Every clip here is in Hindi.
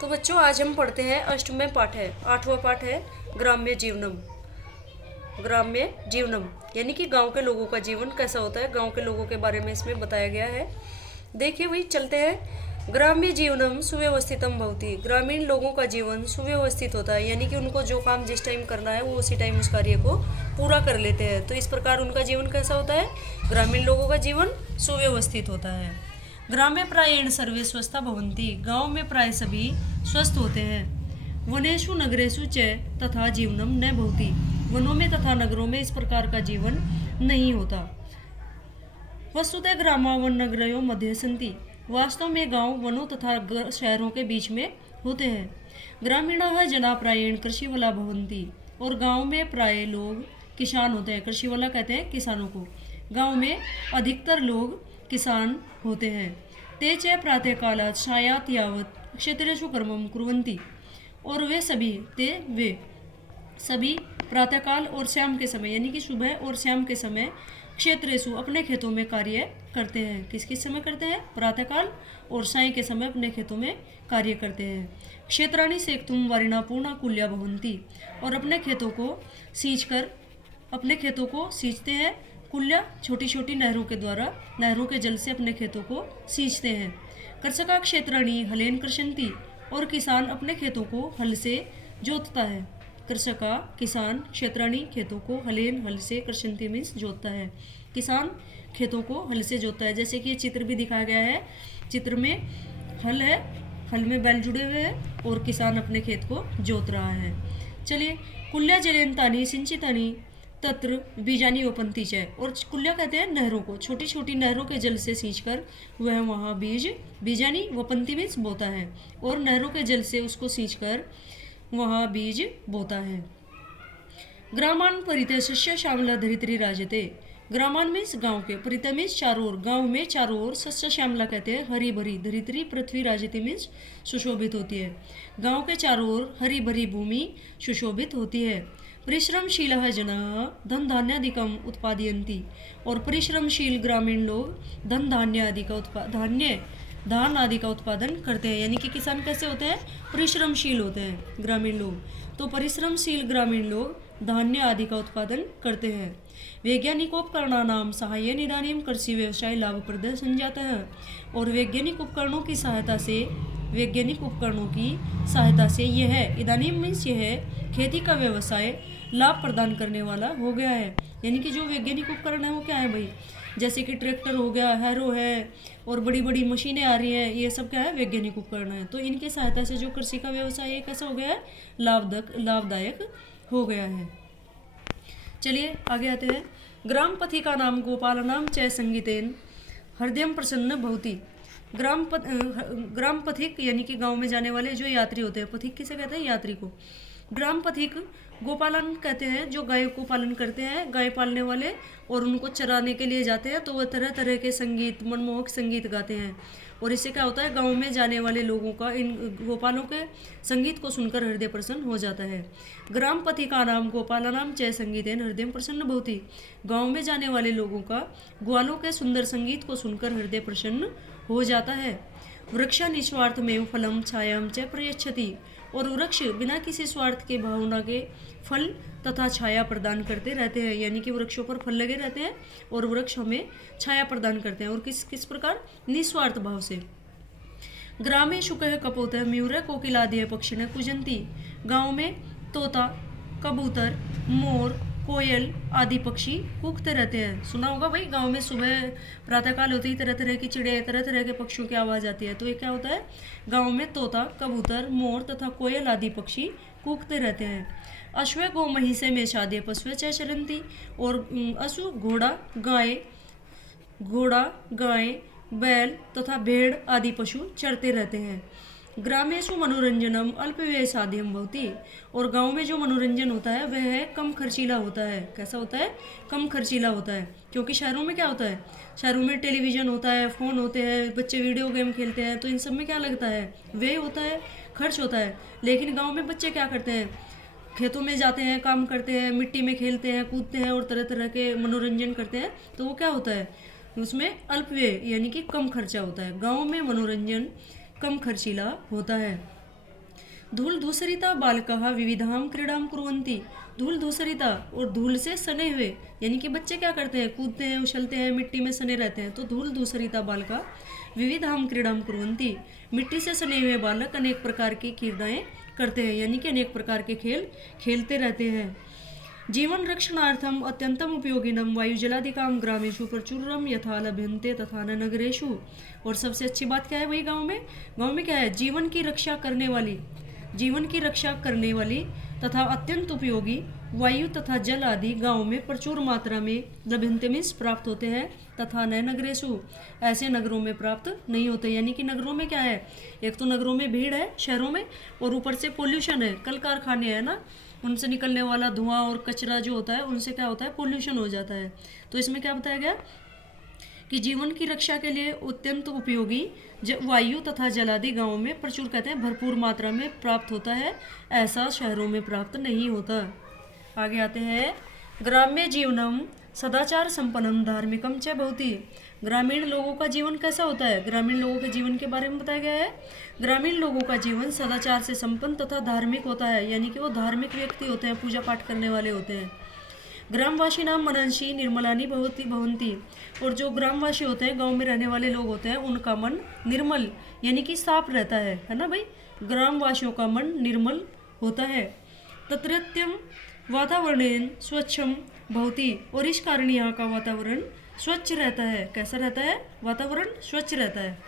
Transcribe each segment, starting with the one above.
तो बच्चों आज हम पढ़ते हैं अष्टवें पाठ है, 8वां पाठ है ग्राम्य जीवनम। ग्राम्य जीवनम यानी कि गांव के लोगों का जीवन कैसा होता है, गांव के लोगों के बारे में इसमें बताया गया है। देखिए वही चलते हैं। ग्राम्य जीवनम सुव्यवस्थितम भवति। ग्रामीण लोगों का जीवन सुव्यवस्थित होता है, यानी कि उनको जो काम जिस टाइम करना है वो उसी टाइम उस कार्य को पूरा कर लेते हैं। तो इस प्रकार उनका जीवन कैसा होता है, ग्रामीण लोगों का जीवन सुव्यवस्थित होता है। ग्राम्य प्रायेण सर्वे स्वस्था भवन्ति। गांव में प्राय सभी स्वस्थ होते हैं। वनेषु नगरेषु च तथा जीवनम न भवति। वनों में तथा नगरों में इस प्रकार का जीवन नहीं होता। वस्तुतः ग्रामा वन नगरयों मध्य सन्ति। वास्तव में गांव वनों तथा शहरों के बीच में होते हैं। ग्रामीणाः जना प्रायेण कृषिवला भवन्ति। और गांव में प्राय लोग किसान होते हैं। कृषिवला कहते हैं किसानों को। गांव में अधिकतर लोग किसान होते हैं। ते च प्रातःकालात् सायात् यावत् क्षेत्रेषु कर्मं कुर्वन्ति। और वे सभी प्रातःकाल और शाम के समय, यानी कि सुबह और शाम के समय क्षेत्रेषु अपने खेतों में कार्य करते हैं। किस किस समय करते हैं, प्रातःकाल और साय के समय अपने खेतों में कार्य करते हैं। क्षेत्राणि सेक्तुम वारिणा पूर्णा कुल्या भवन्ति। और अपने खेतों को सींचते हैं। कुल्या छोटी छोटी नहरों के द्वारा, नहरों के जल से अपने खेतों को सींचते हैं। कृषका क्षेत्राणि हलेन कृषन्ति। और किसान अपने खेतों को हल से जोतता है। किसान क्षेत्राणि खेतों को हलेन हल से कृषन्ति मीन्स जोतता है। किसान खेतों को हल से जोतता है। जैसे कि ये चित्र भी दिखाया गया है। चित्र में हल है, हल में बैल जुड़े हुए हैं और किसान अपने खेत को जोत रहा है। चलिए, कुल्या जलेनतानी सिंचितानी तत्र बीजानी ओपनती च। और कुल्या कहते हैं नहरों को। छोटी छोटी नहरों के जल से सींचकर वह वहाँ बीजानी वपंती मीन्स बोता है। और नहरों के जल से उसको सींचकर वहाँ बीज बोता है। ग्रामान परिते शस्य श्यामला धरित्री राजते। ग्रामान मीन्स गांव के, परिते मीन्स चारों ओर, गांव में चारों ओर शस्य श्यामला कहते हैं हरी भरी, धरित्री पृथ्वी, राजते मीन्स सुशोभित होती है। गांव के चारों ओर हरी भरी भूमि सुशोभित होती है। परिश्रमशीलः जनाः धन धान्यादिकम् उत्पादयन्ति। और परिश्रमशील ग्रामीण लोग धन धान्य आदि का उत्पादन करते हैं। यानी कि किसान कैसे होते हैं, परिश्रमशील होते हैं ग्रामीण लोग। तो परिश्रमशील ग्रामीण लोग धान्य आदि का उत्पादन करते हैं। वैज्ञानिकोपकरणानां साहाय्येन इदानीं कृषि व्यवसाय लाभप्रद संजातः है। और वैज्ञानिक उपकरणों की सहायता से यह इदानीं मीन्स यह खेती का व्यवसाय लाभ प्रदान करने वाला हो गया है। यानी कि जो वैज्ञानिक उपकरण है वो क्या है भाई, जैसे कि ट्रैक्टर हो गया, हैरो है और बड़ी बड़ी मशीनें आ रही हैं, ये सब क्या है, वैज्ञानिक उपकरण है। तो इनकी सहायता से जो कृषि का व्यवसाय है कैसा हो गया है, लाभदायक हो गया है। चलिए आगे आते हैं। ग्राम पथिका नाम गोपालनाम च संगीतेन हृदयम प्रसन्न भवति। ग्राम पथिक यानी कि गांव में जाने वाले जो यात्री होते हैं, पथिक किसे कहते हैं, यात्री को। ग्राम पथिक गोपालन कहते हैं जो गाय को पालन करते हैं, गाय पालने वाले, और उनको चराने के लिए जाते हैं। तो वह तरह तरह के संगीत, मनमोहक संगीत गाते हैं। और इससे क्या होता है, गांव में जाने वाले लोगों का इन गोपालों के संगीत को सुनकर हृदय प्रसन्न हो जाता है। ग्राम पथिका नाम गोपालानाम च संगीतेन हृदय प्रसन्न भवति। गांव में जाने वाले लोगों का ग्वालों के सुंदर संगीत को सुनकर हृदय प्रसन्न हो जाता है। वृक्षा निस्वार्थ में फलम छायाम च प्रयच्छति। और वृक्ष बिना किसी स्वार्थ के भावना के फल तथा छाया प्रदान करते रहते हैं। यानी कि वृक्षों पर फल लगे रहते हैं और वृक्ष हमें छाया प्रदान करते हैं। और किस प्रकार, निस्वार्थ भाव से। ग्रामे शुकः कपोतः मयूरः कोकिलादयः पक्षिणः कूजन्ति। गाँव में तोता, कबूतर, मोर, कोयल आदि पक्षी कूकते रहते हैं। सुना होगा भाई, गांव में सुबह प्रातःकाल होती ही तरह तरह की चिड़िया, तरह तरह के पक्षियों की आवाज़ आती है। तो ये क्या होता है, गांव में तोता, कबूतर, मोर तथा कोयल आदि पक्षी कूकते रहते हैं। अश्व गो महिषे में शादे पशु च चरन्ति। और अश्व गाय, बैल तथा भेड़ आदि पशु चरते रहते हैं। ग्रामेषु मनोरंजनम अल्पव्यय साध्यम भवति। और गांव में जो मनोरंजन होता है वह है कम खर्चीला होता है। कैसा होता है, कम खर्चीला होता है। क्योंकि शहरों में क्या होता है, शहरों में टेलीविज़न होता है, फ़ोन होते हैं, बच्चे वीडियो गेम खेलते हैं। तो इन सब में क्या लगता है, व्यय होता है, खर्च होता है। लेकिन गाँव में बच्चे क्या करते हैं, खेतों में जाते हैं, काम करते हैं, मिट्टी में खेलते हैं, कूदते हैं और तरह तरह के मनोरंजन करते हैं। तो वो क्या होता है, उसमें अल्पव्यय यानी कि कम खर्चा होता है। गाँव में मनोरंजन कम खर्चीला होता है। धूल धूसरिता बालकः विविधाम क्रीडाम कुर्वन्ति। धूल धूसरिता और धूल से सने हुए, यानी कि बच्चे क्या करते हैं, कूदते हैं, उछलते हैं, मिट्टी में सने रहते हैं। तो धूल धूसरिता बालका विविधाम क्रीडाम कुर्वन्ति, मिट्टी से सने हुए बालक अनेक प्रकार की क्रीडाएं करते हैं, यानी कि अनेक प्रकार के खेल खेलते रहते हैं। जीवन रक्षणार्थम अत्यंतम उपयोगिनम वायुजलादिकाम ग्रामेषु प्रचुरम यथा लभ्यन्ते तथा न नगरेषु। और सबसे अच्छी बात क्या है वही गांव में क्या है, जीवन की रक्षा करने वाली तथा अत्यंत उपयोगी वायु तथा जल आदि गांव में प्रचुर मात्रा में लभ्यन्ते मीन्स प्राप्त होते हैं, तथा न नगरेषु ऐसे नगरों में प्राप्त नहीं होते। यानी कि नगरों में क्या है, एक तो नगरों में भीड़ है शहरों में, और ऊपर से पोल्यूशन है, कल कारखाने है ना, उनसे निकलने वाला धुआं और कचरा जो होता है उनसे क्या होता है, पोल्यूशन हो जाता है। तो इसमें क्या बताया गया कि जीवन की रक्षा के लिए अत्यंत उपयोगी वायु तथा जलादि गांवों में प्रचुर कहते हैं भरपूर मात्रा में प्राप्त होता है, ऐसा शहरों में प्राप्त नहीं होता। आगे आते हैं, ग्राम्य जीवनम सदाचार संपन्नम धार्मिकम च भवति। ग्रामीण लोगों का जीवन कैसा होता है, ग्रामीण लोगों के जीवन के बारे में बताया गया है। ग्रामीण लोगों का जीवन सदाचार से संपन्न तथा धार्मिक होता है, यानी कि वो धार्मिक व्यक्ति होते हैं, पूजा पाठ करने वाले होते हैं। ग्रामवासी नाम मनंशी निर्मलानी भवंती। और जो ग्रामवासी होते हैं, गांव में रहने वाले लोग होते हैं, उनका मन निर्मल यानी कि साफ रहता है ना भाई, ग्रामवासियों का मन निर्मल होता है। तत्रत्यम वातावरण स्वच्छम भवति। और इस कारण यहाँ का वातावरण स्वच्छ रहता है। कैसा रहता है, वातावरण स्वच्छ रहता है।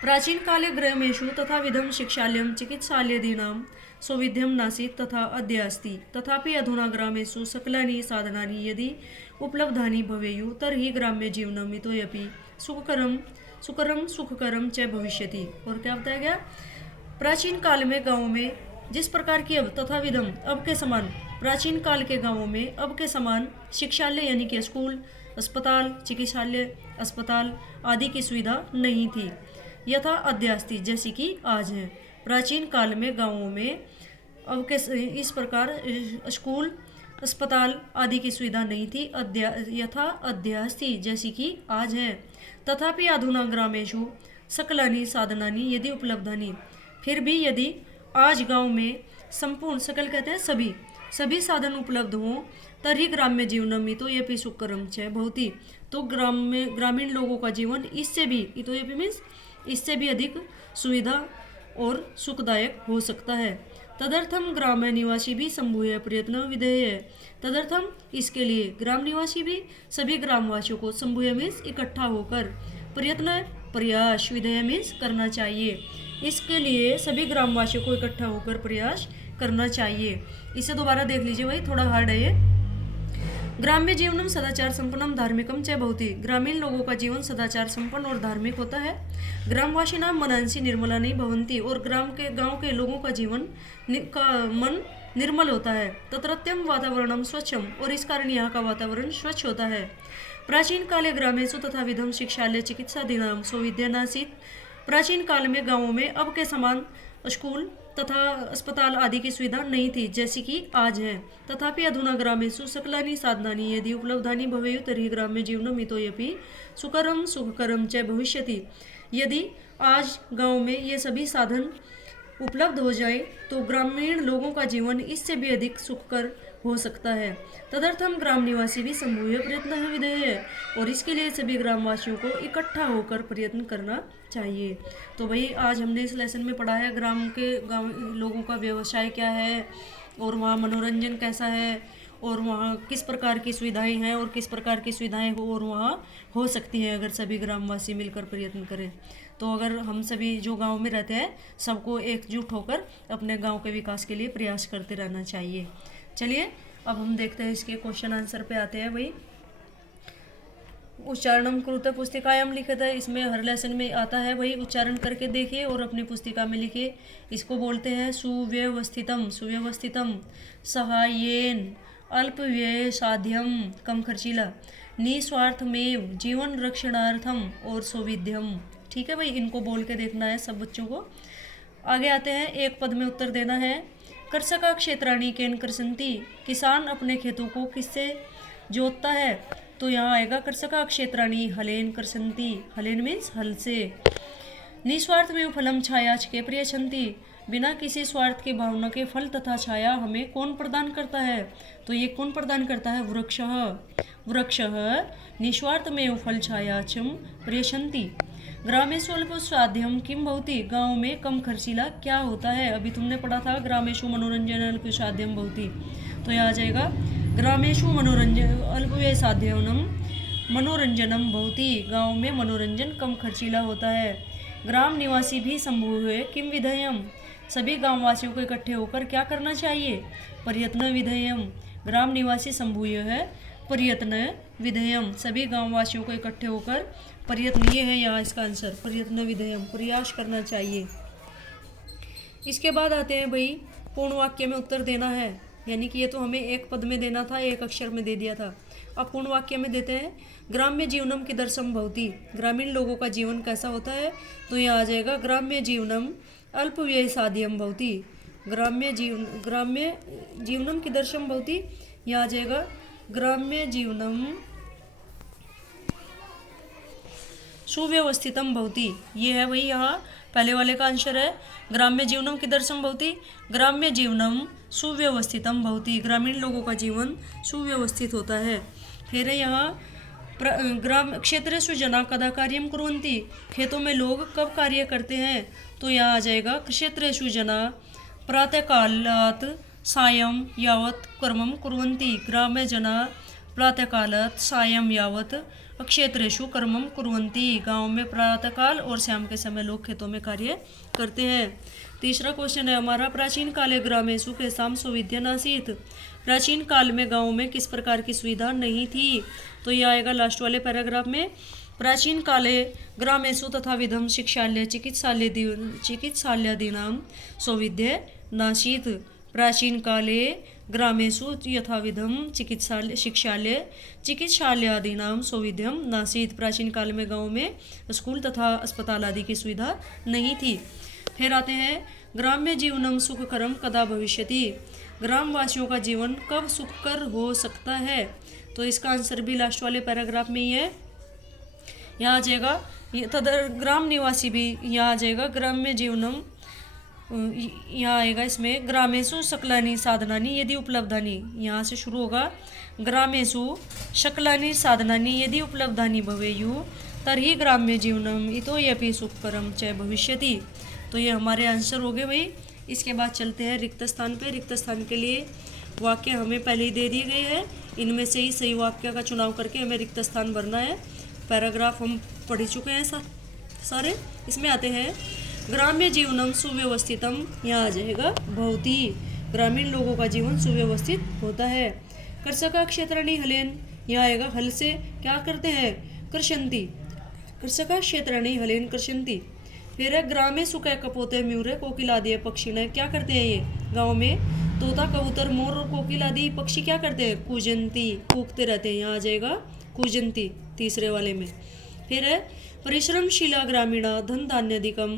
प्राचीन काले ग्रामेषु तथा विधम शिक्षालयम चिकित्सालयादीनां सौविध्यम नासीत् तथा अद्य अस्ति। तथापि अधुना ग्रामेषु सकलानि साधनानि यदि उपलब्धानि भवेयुः तर्हि ग्राम्य जीवनम् इतोऽपि सुखकरम च भविष्यति। और क्या बताया गया, प्राचीन काल में गाँव में जिस प्रकार की अब तथा विधम अब के समान, प्राचीन काल के गांवों में अब के समान शिक्षालय यानी कि स्कूल, अस्पताल, चिकित्सालय, अस्पताल आदि की सुविधा नहीं थी। यथा अद्यास्ति जैसी कि आज है। प्राचीन काल में गांवों में अब के इस प्रकार स्कूल, अस्पताल आदि की सुविधा नहीं थी, यथा अद्यास्ति जैसी कि आज है। तथापि अधुना ग्रामेषु सकलानि साधनानि यदि उपलब्धानि। फिर भी यदि आज गांव में संपूर्ण, सकल कहते हैं सभी साधन उपलब्ध हों, तभी ग्राम्य जीवनम इतोऽपि सुखकरम च भवति। तो ग्रामीण लोगों का जीवन इससे भी, इतोऽपि मीन्स इससे भी अधिक सुविधा और सुखदायक हो सकता है। तदर्थम ग्राम्य निवासी भी संभूय प्रयत्न विधेय। तदर्थम इसके लिए ग्राम निवासी भी सभी ग्रामवासियों को संभूय मीन्स इकट्ठा होकर, प्रयत्न प्रयास, विधेय मीन्स करना चाहिए। इसके लिए सभी ग्रामवासियों को इकट्ठा होकर प्रयास करना चाहिए। इसे दोबारा देख लीजिए भाई, थोड़ा हार्ड है ये। ग्राम्य जीवनम सदाचार संपन्नम धार्मिकम च भवति। ग्रामीण लोगों का जीवन सदाचार संपन्न और धार्मिक होता है। ग्रामवासी नाम मनंसी निर्मला नहीं भवंती। और गांव के लोगों का जीवन का मन निर्मल होता है। तत्रत्यम वातावरणम स्वच्छम। और इस कारण यहाँ का वातावरण स्वच्छ होता है। प्राचीन काले ग्रामेषु तथा विधम शिक्षालय चिकित्सादीनां सौविध्य नासीत्। प्राचीन काल में गाँवों में अब के समान स्कूल तथा अस्पताल आदि की सुविधा नहीं थी जैसी कि आज है। तथापि अधुना ग्रामेषु सकलानि साधनानि यदि उपलब्धानि भवेयुः तर्हि ग्राम्य जीवनम् इतोऽपि सुखकरम च भविष्यति। यदि आज गांव में ये सभी साधन उपलब्ध हो जाए तो ग्रामीण लोगों का जीवन इससे भी अधिक सुखकर हो सकता है। तदर्थम ग्राम निवासी भी समूह प्रयत्न विधेय है। और इसके लिए सभी ग्रामवासियों को इकट्ठा होकर प्रयत्न करना चाहिए। तो भाई आज हमने इस लेसन में पढ़ा है गांव लोगों का व्यवसाय क्या है, और वहाँ मनोरंजन कैसा है, और वहाँ किस प्रकार की सुविधाएं हैं, और किस प्रकार की सुविधाएं और वहाँ हो सकती हैं अगर सभी ग्रामवासी मिलकर प्रयत्न करें। तो अगर हम सभी जो गांव में रहते हैं सबको एकजुट होकर अपने गांव के विकास के लिए प्रयास करते रहना चाहिए। चलिए अब हम देखते हैं इसके क्वेश्चन आंसर पे आते हैं। भाई उच्चारणम कुरुते पुस्तिकायाम लिखित है, इसमें हर लेसन में आता है। वही उच्चारण करके देखिए और अपनी पुस्तिका में लिखिए। इसको बोलते हैं सुव्यवस्थितम। सुव्यवस्थितम सहायेन अल्प व्यय साध्यम कम खर्चीला निस्वार्थमेव जीवन रक्षणार्थम और सौविध्यम। ठीक है भाई, इनको बोल के देखना है सब बच्चों को। आगे आते हैं, एक पद में उत्तर देना है। कर्षका क्षेत्राणि केन कृषन्ति। किसान अपने खेतों को किससे जोतता है, तो यहाँ आएगा कर्षका क्षेत्राणि हलेन कृषन्ति। हलेन मीन्स हल से। निस्वार्थ में फलम छायाच के प्रियछंती, बिना किसी स्वार्थ की भावना के फल तथा छाया हमें कौन प्रदान करता है? तो ये कौन प्रदान करता है? वृक्षः। वृक्षः निस्वार्थ में फल छायाचम प्रियछंती। ग्रामेषु अल्प स्वाध्यम किम भवति, गाँव में कम खर्चीला क्या होता है? अभी तुमने पढ़ा था ग्रामेषु मनोरंजन अल्प साध्यम भवति, तो यह आ जाएगा ग्रामेषु मनोरंजन अल्प साध्यम मनोरंजनम भवति, गाँव में मनोरंजन कम खर्चीला होता है। ग्राम निवासी भी संभव है किम विधेयम, सभी गाँव वासियों को इकट्ठे होकर क्या करना चाहिए? प्रयत्न विधेयम। ग्राम निवासी संभूय है प्रयत्न विधेयम, सभी गाँव वासियों को इकट्ठे होकर प्रयत्न, ये है यहाँ इसका आंसर, प्रयत्न विधेयम, प्रयास करना चाहिए। इसके बाद आते हैं भाई पूर्ण वाक्य में उत्तर देना है, यानी कि ये तो हमें एक पद में देना था, एक अक्षर में दे दिया था। अब पूर्ण वाक्य में देते हैं ग्राम्य जीवनम कीदृशम भवति, ग्रामीण लोगों का जीवन कैसा होता है? तो यहाँ आ जाएगा ग्राम्य जीवनम अल्प व्यय साध्यम भवति, ग्राम्य जीवनम कीदृशम भवति, यहाँ आ जाएगा ग्राम्य जीवनम सुव्यवस्थितम भवति, ये है वही यहाँ पहले वाले का आंसर है। ग्राम्य जीवनम कीदृशम भवति, ग्राम्य जीवनम सुव्यवस्थितम भवति, ग्रामीण लोगों का जीवन सुव्यवस्थित होता है। फिर यहाँ ग्राम क्षेत्रेषु जना कदा कार्यम कुर्वन्ति, खेतों में लोग कब कार्य करते हैं? तो यहाँ आ जाएगा क्षेत्रेषु जना प्रातःकालात् सायं यावत् कर्मं कुर्वन्ति, ग्राम्य जना प्रातःकालात् सायं यावत् क्षेत्रेषु कर्मं कुर्वन्ति, गाँव में प्रातःकाल और शाम के समय लोग खेतों में कार्य करते हैं। तीसरा क्वेश्चन है हमारा, प्राचीन काले ग्रामेषु केषां सौविध्य नासीत्, प्राचीन काल में गाँव में किस प्रकार की सुविधा नहीं थी? तो ये आएगा लास्ट वाले पैराग्राफ में, प्राचीन काले ग्रामेषु तथा विधम शिक्षालय चिकित्सालयादीनां सौविध्य नासीत्, प्राचीन काले ग्रामेषु यथाविधम चिकित्सालयादीनां सौविध्यम नासीत्, प्राचीन काल में गाँव में स्कूल तथा अस्पताल आदि की सुविधा नहीं थी। फिर आते हैं ग्राम्य जीवनम सुखकरम कदा भविष्यति, ग्रामवासियों का जीवन कब सुखकर हो सकता है? तो इसका आंसर भी लास्ट वाले पैराग्राफ में ही है, यहाँ आ जाएगा ग्राम निवासी भी, यहाँ आ जाएगा ग्राम्य जीवनम, यहाँ आएगा इसमें ग्रामेषु सकलानि साधनानि यदि उपलब्धानि, यहाँ से शुरू होगा ग्रामेषु शकलानि साधनानि यदि उपलब्धानि भवेयुः तर्हि ग्राम्य जीवनम इतोऽपि सुखकरम च भविष्यति। तो ये हमारे आंसर हो गए भाई। इसके बाद चलते हैं रिक्त स्थान पे। रिक्त स्थान के लिए वाक्य हमें पहले ही दे दिए गए हैं, इनमें से ही सही वाक्य का चुनाव करके हमें रिक्त स्थान भरना है। पैराग्राफ हम पढ़ चुके हैं सारे। इसमें आते हैं ग्राम्य जीवनम सुव्यवस्थितम, यहाँ आ जाएगा भवति, ग्रामीण लोगों का जीवन सुव्यवस्थित होता है। कृषका क्षेत्राणि हलेन, यहाँ आएगा हल से क्या करते हैं? कृषन्ति, कृषका क्षेत्राणि हलेन कृषन्ति। फिर है ग्रामेषु कैकपोते म्यूरे कोकिल आदि पक्षी ने क्या करते हैं? ये गाँव में तोता कबूतर मोर और कोकिल आदि पक्षी क्या करते हैं? कूजंती, कूकते रहते हैं, यहाँ आ जाएगा कूजंती तीसरे वाले में। फिर है परिश्रमशीला ग्रामीणा धन धान्याधिकम,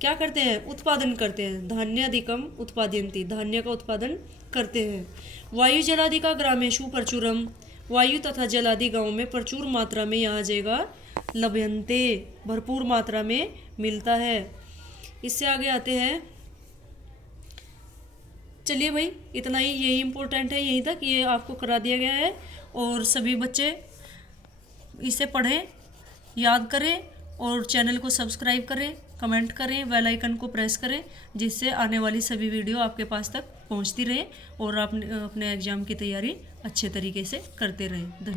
क्या करते हैं? उत्पादन करते हैं, धान्याधिकम उत्पादयन्ति, धान्य का उत्पादन करते हैं। वायु जलादि का ग्रामेषु प्रचुरम, वायु तथा जल आदि गाँव में प्रचुर मात्रा में, यहाँ आ जाएगा लभ्यन्ते, भरपूर मात्रा में मिलता है। इससे आगे आते हैं, चलिए भाई इतना ही, यही इम्पोर्टेंट है, यहीं तक ये आपको करा दिया गया है। और सभी बच्चे इसे पढ़ें, याद करें और चैनल को सब्सक्राइब करें, कमेंट करें, बेल आइकन को प्रेस करें, जिससे आने वाली सभी वीडियो आपके पास तक पहुंचती रहे और आप अपने एग्ज़ाम की तैयारी अच्छे तरीके से करते रहें। धन्यवाद।